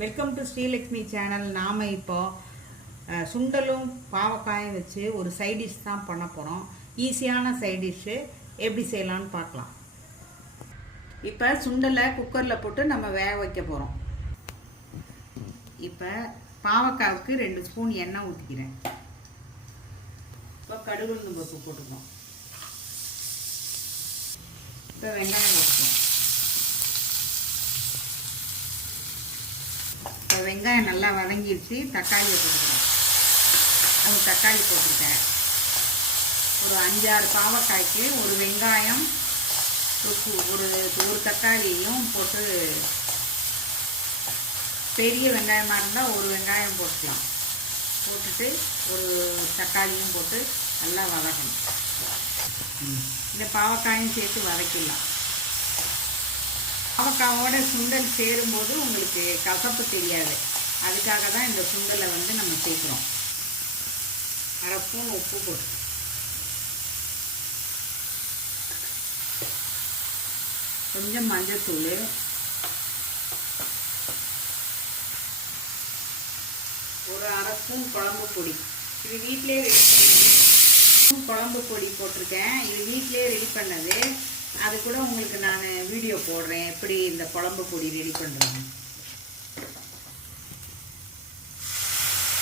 Welcome to Srilakshmi channel நாம் இப்போது சுண்டலும் பாவக்காயும் வச்சு ஒரு சைடிஷ் தான் பண்ண போகிறோம் ஈஸியான சைடிஷ்ஷு எப்படி செய்யலாம்னு பார்க்கலாம். இப்போ சுண்டலை குக்கரில் போட்டு நம்ம வேக வைக்க போகிறோம் இப்போ பாவக்காவுக்கு ரெண்டு ஸ்பூன் எண்ணெய் ஊற்றிக்கிறேன் இப்போ கடுகு பருப்பு போட்டுக்கணும். இப்போ வெங்காயம் போட்டுக்கலாம் இப்போ வெங்காயம் நல்லா வதங்கிடுச்சு தக்காளியை போட்டுக்கிறேன். அது தக்காளி போட்டுருக்கேன் ஒரு அஞ்சாறு பாவக்காய்க்கு ஒரு வெங்காயம் ஒரு ஒரு ஒரு தக்காளியும் போட்டு பெரிய வெங்காயமாக இருந்தால் ஒரு வெங்காயம் போட்டுக்கலாம். போட்டுட்டு ஒரு தக்காளியும் போட்டு நல்லா வதக்கணும். இந்த பாவக்காயும் சேர்த்து வதக்கிடலாம். அவக்காவோட சுண்டல் சேரும்போது உங்களுக்கு கசப்பு தெரியாது. அதுக்காக தான் இந்த சுண்டலை வந்து நம்ம சேர்க்குறோம். அரை ஸ்பூன் உப்பு போட்டு. கொஞ்சம் மஞ்சத்தூள். ஒரு அரை ஸ்பூன் குழம்பு பொடி. இது வீட்டிலே ரெடி பண்ணது. குழம்பு பொடி போட்டிருக்கேன். இது வீட்டிலே ரெடி பண்ணது. அது கூட உங்களுக்கு நான் வீடியோ போடுறேன். எப்படி இந்த குழம்பு பொடி ரெடி பண்ணுறேன்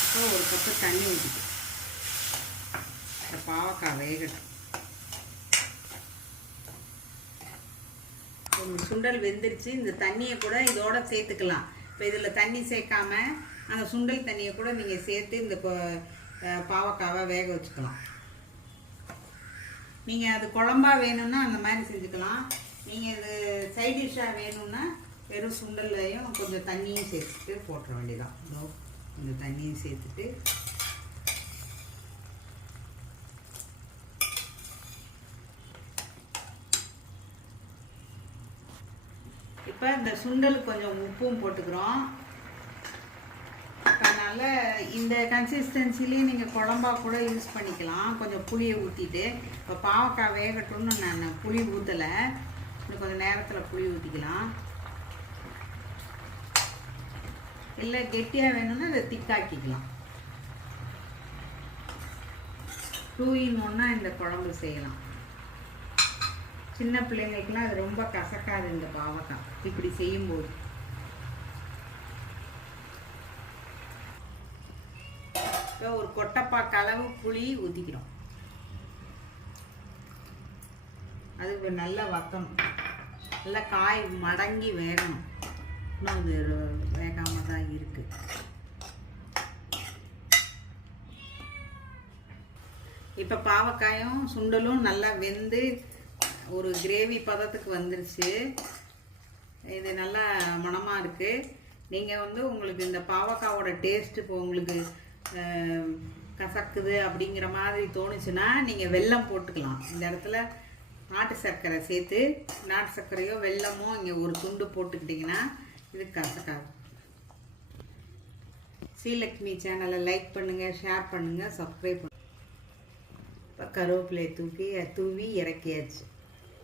இப்போ ஒரு கப்பு தண்ணி ஊற்றிட்டு பாவக்காய் வேகட்டும். சுண்டல் வெந்துருச்சு. இந்த தண்ணியை கூட இதோட சேர்த்துக்கலாம். இப்போ இதில் தண்ணி சேர்க்காம அந்த சுண்டல் தண்ணியை கூட நீங்கள் சேர்த்து இந்த பாவக்காவை வேக வச்சுக்கலாம். நீங்கள் அது குழம்பா வேணும்னா அந்த மாதிரி செஞ்சுக்கலாம். நீங்கள் இது சைட் டிஷ்ஷாக வேணும்னா வெறும் சுண்டல்லையும் கொஞ்சம் தண்ணியும் சேர்த்துட்டு போட்டுற வேண்டியதான் இதோ கொஞ்சம் தண்ணியும் சேர்த்துட்டு. இப்போ இந்த சுண்டலுக்கு கொஞ்சம் உப்பும் போட்டுக்கிறோம். அதனால் இந்த கன்சிஸ்டன்சிலே நீங்கள் குழம்பா கூட யூஸ் பண்ணிக்கலாம். கொஞ்சம் புளியை ஊற்றிட்டு இப்போ பாவக்காய் வேகட்டும்னு நான் புளி ஊற்றலை இன்னும் கொஞ்சம் நேரத்தில் புளி ஊற்றிக்கலாம் இல்லை கெட்டியாக வேணும்னா இதை திக்காக்கிக்கலாம். டூ இன் ஒன்றா இந்த குழம்பு செய்யலாம். சின்ன பிள்ளைங்களுக்குலாம் அது ரொம்ப கசக்காது இந்த பாவக்காய். இப்படி செய்யும்போது. ஒரு கொட்டைப்பாக்கு அளவு புளி ஊற்றிக்கிறோம் அது நல்லா வத்தணும். நல்லா காய் மடங்கி வேகணும். இன்னும் அது வேகாமல் தான் இருக்குது இப்போ பாவக்காயும் சுண்டலும் நல்லா வெந்து ஒரு கிரேவி பதத்துக்கு வந்துருச்சு. இது நல்லா மணமாக இருக்குது நீங்கள் வந்து உங்களுக்கு இந்த பாவக்காவோட டேஸ்ட்டு இப்போ உங்களுக்கு கசக்குது அப்படிங்கிற மாதிரி தோணுச்சுன்னா நீங்கள் வெல்லம் போட்டுக்கலாம். இந்த இடத்துல நாட்டு சர்க்கரை சேர்த்து நாட்டு சர்க்கரையோ வெல்லமோ இங்கே ஒரு துண்டு போட்டுக்கிட்டிங்கன்னா இது கசக்காது. ஸ்ரீலக்ஷ்மி சேனலை லைக் பண்ணுங்கள் ஷேர் பண்ணுங்கள் சப்ஸ்கிரைப் பண்ணுங்கள் இப்போ கருவேப்பிலையை தூக்கி தூவி இறக்கியாச்சு.